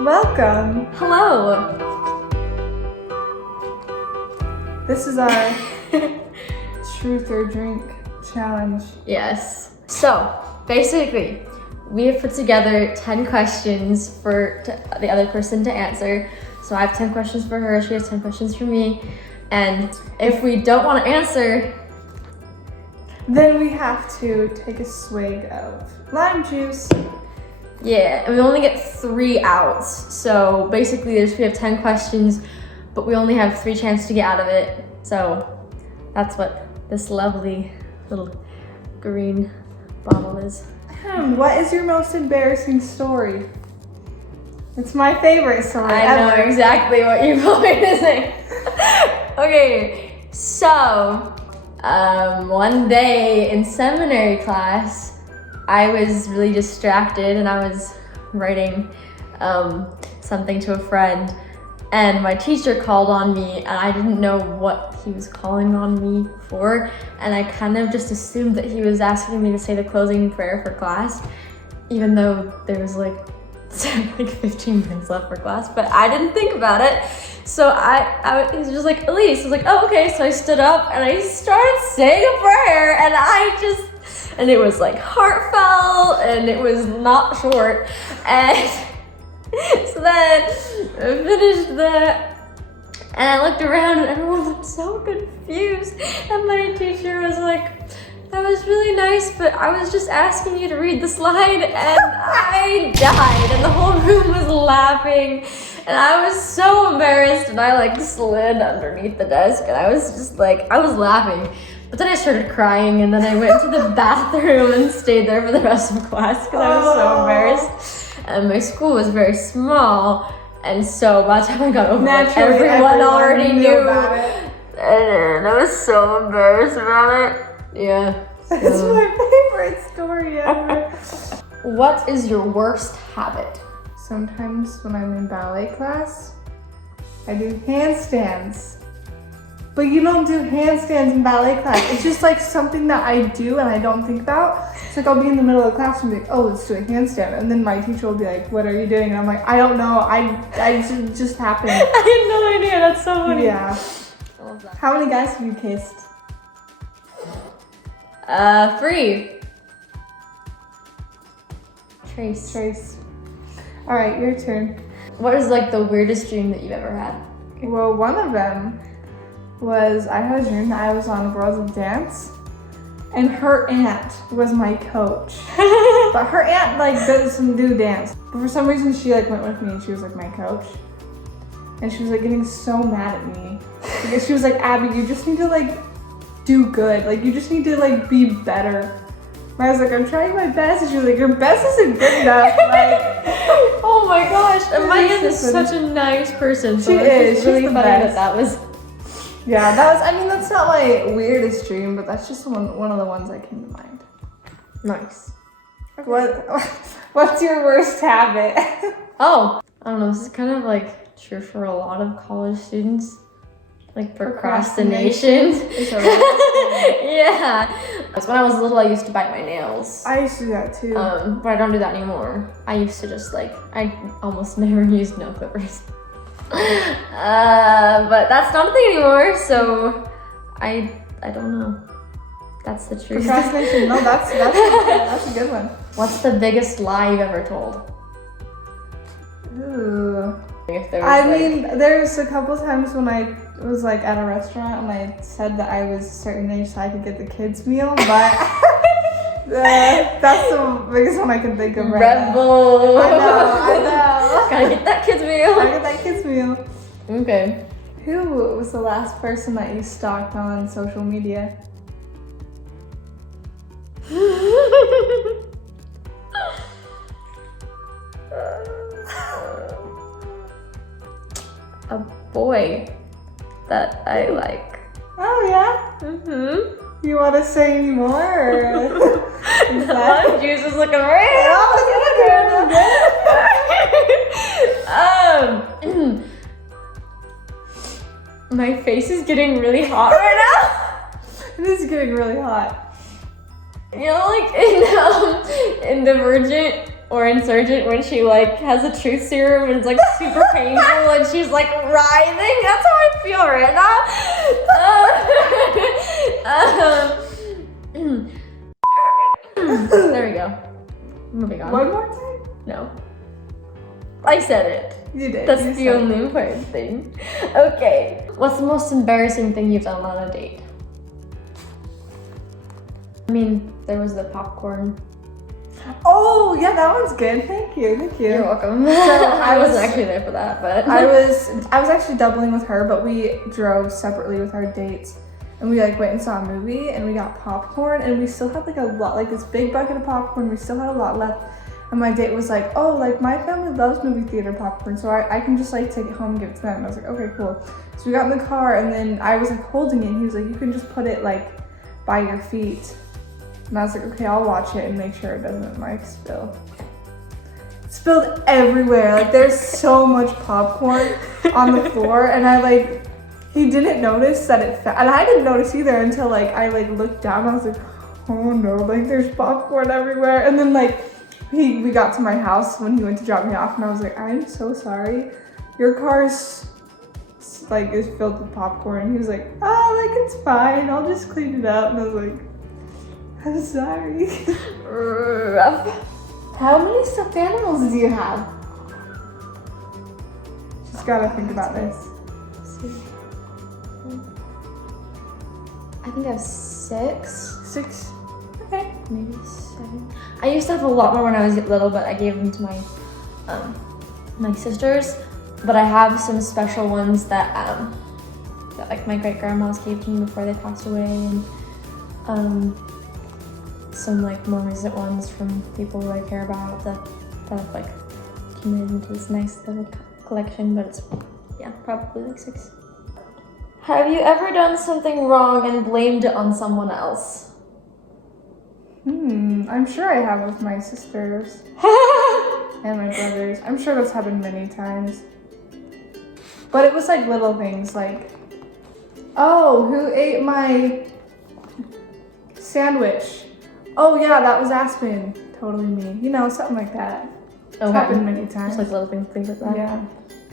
Welcome. Hello. This is our truth or drink challenge. Yes. So, basically, we have put together 10 questions for the other person to answer. So I have 10 questions for her, she has 10 questions for me. And if we don't want to answer, then we have to take a swig of lime juice. yeah, and we only get 3 outs. So basically we have 10 questions, but we only have 3 chances to get out of it. So that's what this lovely little green bottle is. What is your most embarrassing story? It's my favorite story I know ever. exactly what you're going to say. Okay, so one day in seminary class, I was really distracted and I was writing something to a friend, and my teacher called on me and I didn't know what he was calling on me for, and I kind of just assumed that he was asking me to say the closing prayer for class, even though there was like 15 minutes left for class, but I didn't think about it. So he was just like, Elise. I was like, oh, okay. So I stood up and I started saying a prayer, and it was like heartfelt and it was not short. And so then I finished that and I looked around and everyone looked so confused. And my teacher was like, that was really nice, but I was just asking you to read the slide, and I died, and the whole room was laughing, and I was so embarrassed, and I slid underneath the desk, and I was just I was laughing, but then I started crying, and then I went to the bathroom and stayed there for the rest of class because I was so embarrassed, and my school was very small, and so by the time I got over it, everyone already knew about it, and I was so embarrassed about it. Yeah. It's my favorite story ever. What is your worst habit? Sometimes when I'm in ballet class, I do handstands. But you don't do handstands in ballet class. It's just something that I do and I don't think about. It's I'll be in the middle of the class and be like, oh, let's do a handstand. And then my teacher will be like, what are you doing? And I'm like, I don't know. I just happened. I had no idea. That's so funny. Yeah. How many guys have you kissed? 3. Trace. All right, your turn. What is the weirdest dream that you've ever had? Well, one of them was I had a dream that I was on Worlds of Dance, and her aunt was my coach. But her aunt doesn't do dance. But for some reason she went with me and she was my coach. And she was getting so mad at me because she was like, Abby, you just need to do good. You just need to be better. And I was like, I'm trying my best. And she was like, your best isn't good enough. Oh my gosh. And my aunt is such a nice person. So she is. She's really the funny best. that was. Yeah, that's not my weirdest dream, but that's just one of the ones that came to mind. Nice. Okay. What's your worst habit? Oh, I don't know. This is kind of true for a lot of college students. Procrastination. Yeah. When I was little, I used to bite my nails. I used to do that too. But I don't do that anymore. I used to just I almost never used nail clippers. But that's not a thing anymore, so I don't know. That's the truth. Procrastination. No, that's a good one. What's the biggest lie you've ever told? Ooh. If there was, there's a couple times when I was at a restaurant and I said that I was a certain age so I could get the kids meal, but that's the biggest one I can think of right Rebel. now. I know. Gotta get that kids meal. Gotta get that kids meal. Okay. Who was the last person that you stalked on social media? A boy that I like. Oh yeah? Mm-hmm. You want to say any more? The lime juice is looking real. My face is getting really hot right now. It is getting really hot. You know, in Divergent, or Insurgent when she like has a truth serum and it's like super painful and she's like writhing. That's how I feel right now. There we go. Moving on. One more time? No. I said it. You did. That's you the said only important thing. Okay. What's the most embarrassing thing you've done on a date? I mean, there was the popcorn. Oh, yeah, that one's good. Thank you. You're welcome. So I wasn't actually there for that, but I was actually doubling with her, but we drove separately with our dates. And we like went and saw a movie and we got popcorn and we still had like a lot, like this big bucket of popcorn. We still had a lot left. And my date was like, oh, like my family loves movie theater popcorn, so I can just like take it home and give it to them. And I was like, okay, cool. So we got in the car and then I was like holding it and he was like, you can just put it like by your feet. And I was like, okay, I'll watch it and make sure it doesn't like spill. It spilled everywhere. Like there's so much popcorn on the floor and he didn't notice that it fell. And I didn't notice either until like I like looked down. I was like, oh no, like there's popcorn everywhere. And then like we got to my house when he went to drop me off and I was like, I'm so sorry. Your car's like is filled with popcorn. And he was like, oh, like it's fine. I'll just clean it up. And I was like, I'm sorry. rough. How many stuffed animals do you have? Just gotta think about this. I think I have 6. 6. Okay. Maybe 7. I used to have a lot more when I was little, but I gave them to my sisters. But I have some special ones that like my great grandmas gave to me before they passed away, and some like more recent ones from people who I care about that have like accumulated into this nice little collection. But it's probably like 6. Have you ever done something wrong and blamed it on someone else? I'm sure I have with my sisters and my brothers. I'm sure that's happened many times. But it was like little things like, oh, who ate my sandwich? Oh yeah, that was Aspen. Totally me. You know, something like that. It's happened many times. Just like little things like that. Yeah.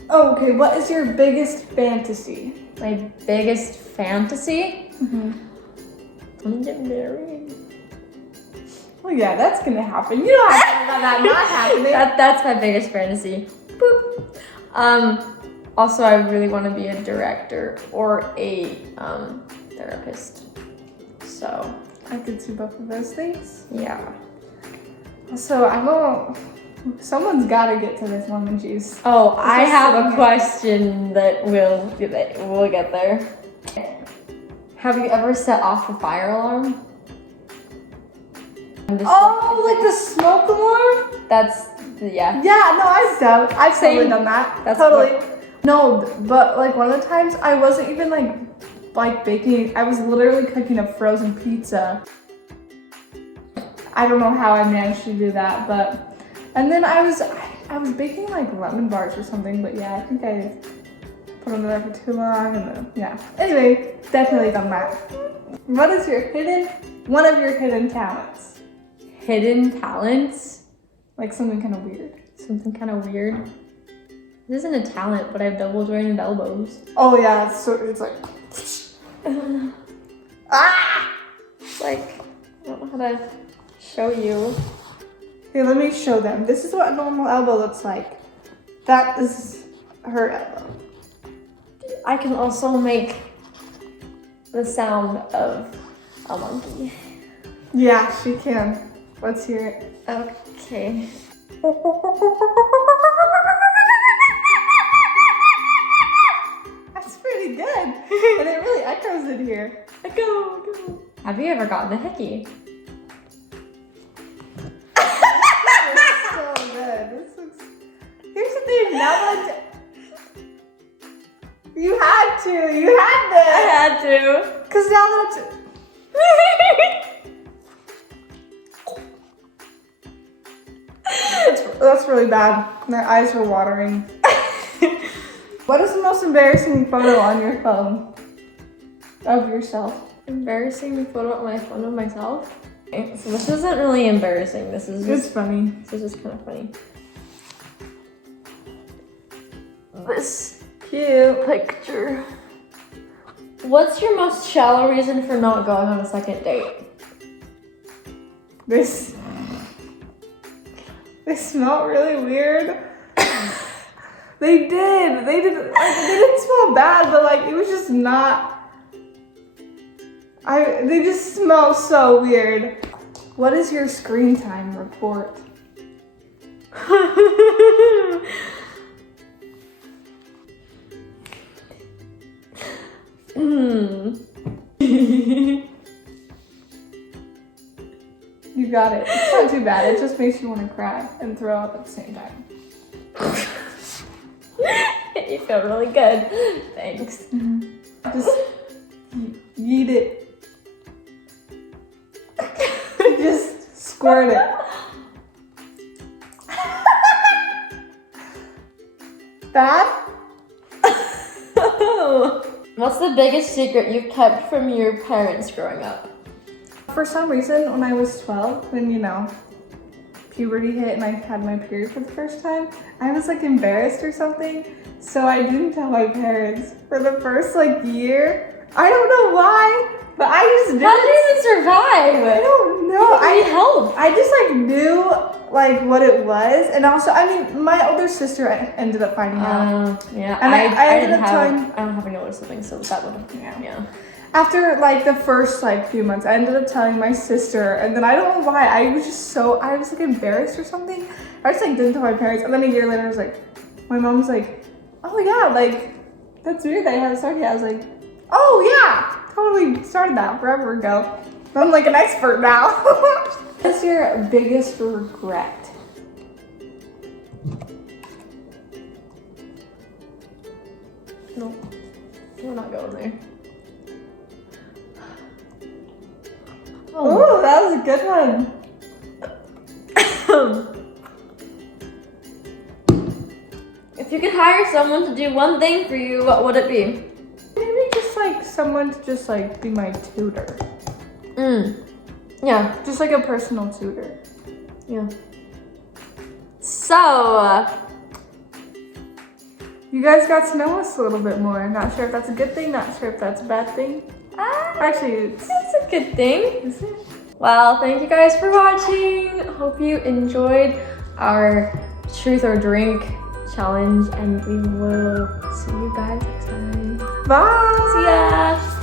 Oh, okay, what is your biggest fantasy? My biggest fantasy? Mm-hmm. I'm getting married. Well, yeah, that's gonna happen. You don't have to worry about that not happening. That's my biggest fantasy. Boop. Also, I really want to be a director or a therapist. So I could see both of those things. yeah. So someone's gotta get to this lemon juice. Oh, I have a question that we'll get there. Have you ever set off a fire alarm? Oh, like the smoke alarm? Yeah. Yeah, no, I've totally done that. That's totally. No, but like one of the times I wasn't even like baking. I was literally cooking a frozen pizza. I don't know how I managed to do that, and then I was baking like lemon bars or something, but yeah, I think I put them there for too long and then, yeah. Anyway, definitely done that. What is one of your hidden talents? Hidden talents? Like something kind of weird. Something kind of weird? This isn't a talent, but I have double jointed elbows. Oh yeah, it's like ah! It's like, I don't know how to show you. Here, let me show them. This is what a normal elbow looks like. That is her elbow. I can also make the sound of a monkey. Yeah, she can. Let's hear it. Okay. That's pretty good. And it really echoes in here. Echo. Have you ever gotten a hickey? So good. Here's the thing. Now that you had to. I had to. Cause now that that's really bad. My eyes were watering. What is the most embarrassing photo on your phone of yourself? Embarrassing photo on my phone of myself? Okay, so this isn't really embarrassing. This is It's funny. just kind of funny. This cute picture. What's your most shallow reason for not going on a second date? They smell really weird. They did. They didn't smell bad, but like it was just not. They just smell so weird. What is your screen time report? You got it. It's not too bad. It just makes you want to cry and throw up at the same time. You feel really good. Thanks. Just yeet it. Just squirt it. Bad? What's the biggest secret you've kept from your parents growing up? For some reason, when I was 12, when, puberty hit and I had my period for the first time, I was like embarrassed or something. So I didn't tell my parents for the first year. I don't know why, but I just didn't. How did you even survive? I don't know. I need help. I just knew what it was, and also my older sister ended up finding out. Yeah, and I don't have any older siblings, so that would yeah. After the first few months, I ended up telling my sister, and then I don't know why, I was embarrassed or something. I just didn't tell my parents, and then a year later I was my mom was oh yeah, that's weird that I had a start yet. I was oh yeah, totally started that forever ago. I'm an expert now. What's your biggest regret? No, we're not going there. Oh, that was a good one. If you could hire someone to do one thing for you, what would it be? Maybe just someone to just be my tutor. Yeah. Just a personal tutor. Yeah. So, you guys got to know us a little bit more. Not sure if that's a good thing, not sure if that's a bad thing. Actually, it's a good thing. Is it? Well, thank you guys for watching. Hope you enjoyed our truth or drink challenge, and we will see you guys next time. Bye. See ya.